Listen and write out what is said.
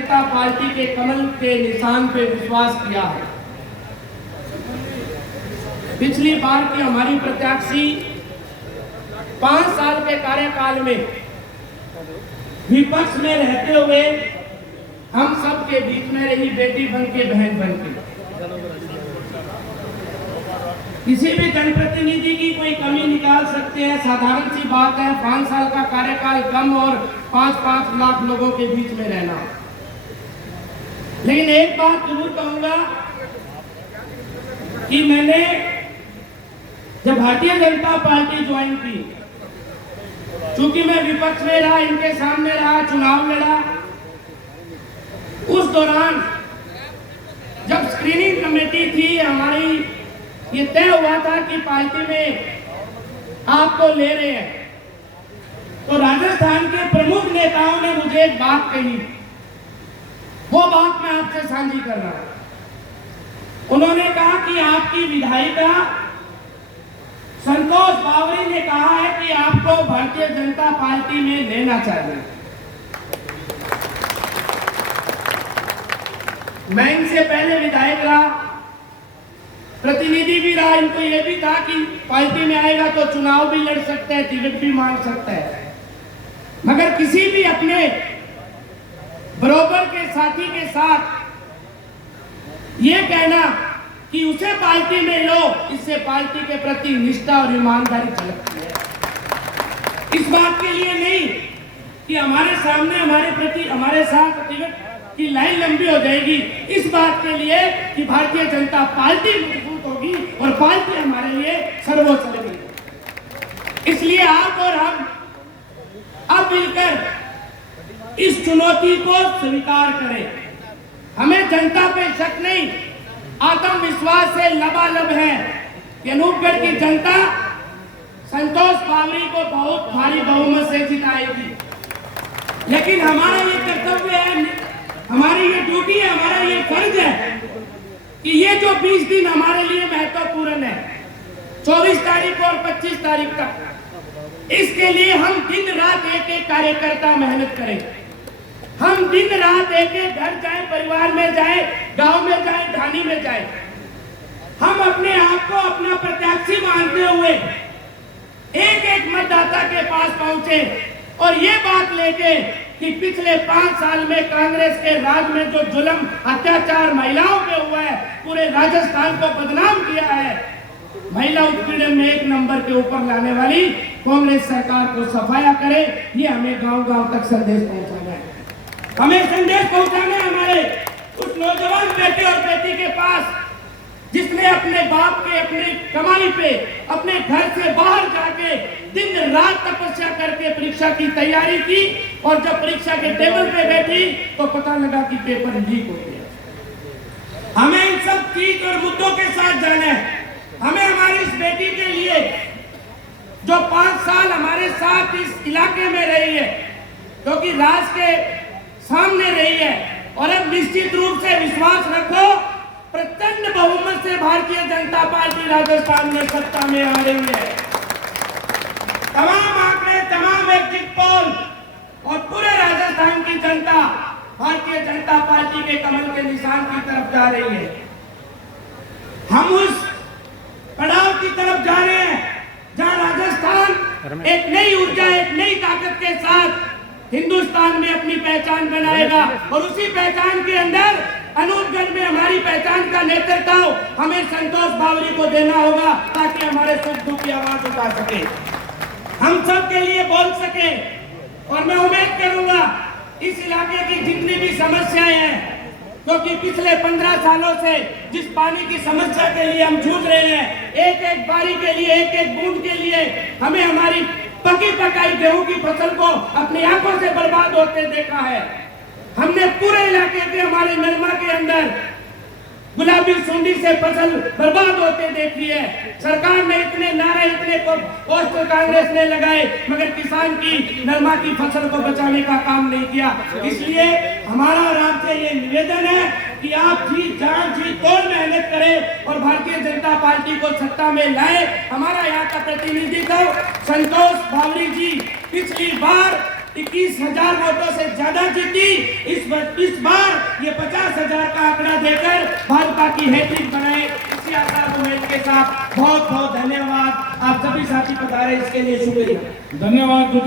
जनता party के कमल के निशान पे विश्वास किया है। पिछली बार की हमारी प्रत्याशी 5 साल के कार्यकाल में विपक्ष में रहते हुए हम सब के बीच में रही, बेटी बन के, बहन बन के। किसी भी जनप्रतिनिधि की कोई कमी निकाल सकते हैं, साधारण सी बात है। 5 साल का कार्यकाल कम और 5-5 लाख लोगों के बीच में रहना। लेकिन एक बात जरूर कहूंगा कि मैंने जब भारतीय जनता पार्टी ज्वाइन की, चूंकि मैं विपक्ष में रहा, इनके सामने रहा, चुनाव लड़ा, उस दौरान जब स्क्रीनिंग कमेटी थी हमारी, ये तय हुआ था कि पार्टी में आपको ले रहे हैं, तो राजस्थान के प्रमुख नेताओं ने मुझे एक बात कही, वो बात मैं आपसे साझी कर रहा हूं। उन्होंने कहा कि आपकी विधायिका संतोष बावरी ने कहा है कि आपको भारतीय जनता पार्टी में लेना चाहिए। मैं इनसे पहले विधायक रहा, प्रतिनिधि भी रहा। इनको यह भी था कि पार्टी में आएगा तो चुनाव भी लड़ सकता है, टिकट भी मांग सकता है, मगर किसी भी अपने बरोबर के साथी के साथ ये कहना कि उसे पार्टी में लो, इससे पार्टी के प्रति निष्ठा और ईमानदारी झलकती है। इस बात के लिए नहीं कि हमारे सामने हमारे प्रति, हमारे साथ टिकट की लाइन लंबी हो जाएगी, इस बात के लिए कि भारतीय जनता पार्टी मजबूत होगी और पार्टी हमारे लिए सर्वोच्च रहेगी। इसलिए आप और हम अब मिलकर इस चुनौती को स्वीकार करें। हमें जनता पे शक नहीं, आत्मविश्वास से लबालब है कि अनूपगढ़ की जनता संतोष बावरी को बहुत भारी बहुमत से जिताएगी। लेकिन हमारा ये कर्तव्य है, हमारी ये ड्यूटी है, हमारा ये फर्ज है कि ये जो 20 दिन हमारे लिए महत्वपूर्ण है, 24 तारीख और 25 तारीख तक, इसके लिए हम दिन रात एक कार्यकर्ता मेहनत करें। हम दिन रात एक घर जाए, परिवार में जाए, गांव में जाए, ढानी में जाए, हम अपने आप को अपना प्रत्याशी मानते हुए एक मतदाता के पास पहुंचे और ये बात लेके कि पिछले 5 साल में कांग्रेस के राज में जो जुल्म अत्याचार महिलाओं पे हुआ है, पूरे राजस्थान को बदनाम किया है, महिला उत्पीड़न में 1 नंबर के ऊपर लाने वाली कांग्रेस सरकार को सफाया करे। ये हमें गांव-गांव तक संदेश पहुंचाना है। हमें संदेश पहुंचाना है हमारे उस नौजवान बेटे और बेटी के पास जिसने अपने बाप के, अपने कमाई पे, अपने घर से बाहर जाके दिन रात तपस्या करके परीक्षा की तैयारी की और जब परीक्षा के टेबल पे बैठी तो पता लगा कि पेपर लीक हो गया। हमें इन सब चीज और मुद्दों के साथ जाना है। हमें हमारी इस बेटी के लिए जो 5 साल हमारे साथ इस इलाके में रही है, क्योंकि राज के सामने रही है, और अब निश्चित रूप से विश्वास रखो, प्रचंड बहुमत से भारतीय जनता पार्टी राजस्थान में सत्ता में आ रही है। तमाम आंकड़े, तमाम एग्जिट पोल और पूरे राजस्थान की जनता भारतीय जनता पार्टी के कमल के निशान की तरफ जा रही है। हम उस पड़ाव की तरफ जा रहे हैं जहां राजस्थान एक नई ऊर्जा, एक नई ताकत के साथ हिंदुस्तान में अपनी पहचान बनाएगा और उसी पहचान के अंदर अनूपगढ़ में हमारी पहचान का नेतृत्व हमें संतोष बावरी को देना होगा ताकि हमारे सुख दुख की आवाज उठा सके, हम सब के लिए बोल सके। और मैं उम्मीद करूंगा इस इलाके की जितनी भी समस्याएं हैं, क्योंकि पिछले 15 सालों से जिस पानी की समस्या के लिए हम जूझ रहे हैं, एक एक बारी के लिए, एक एक बूंद के लिए हमें हमारी पकी पकाई गेहूं की फसल को अपनी आंखों से बर्बाद होते देखा है। हमने पूरे इलाके के, हमारे नरमा के अंदर गुलाबी सुंडी से फसल बर्बाद होते देखी है। सरकार ने इतने नारे, इतने पोस्टर कांग्रेस ने लगाए, मगर किसान की, नरमा की फसल को बचाने का काम नहीं किया। इसलिए हमारा और आपसे ये निवेदन है कि आप जी जान, जी तोड़ मेहनत करें और भारतीय जनता पार्टी को सत्ता में लाए। हमारा यहाँ का प्रतिनिधित्व संतोष बावरी जी पिछली बार 21,000 वोटों से ज्यादा जीती। इस बार ये 50,000 का आंकड़ा देकर भाजपा की हैट्रिक बनाए। इसी आशा उम्मीद के साथ बहुत बहुत धन्यवाद। आप सभी साथी पधारे, इसके लिए शुक्रिया। धन्यवाद।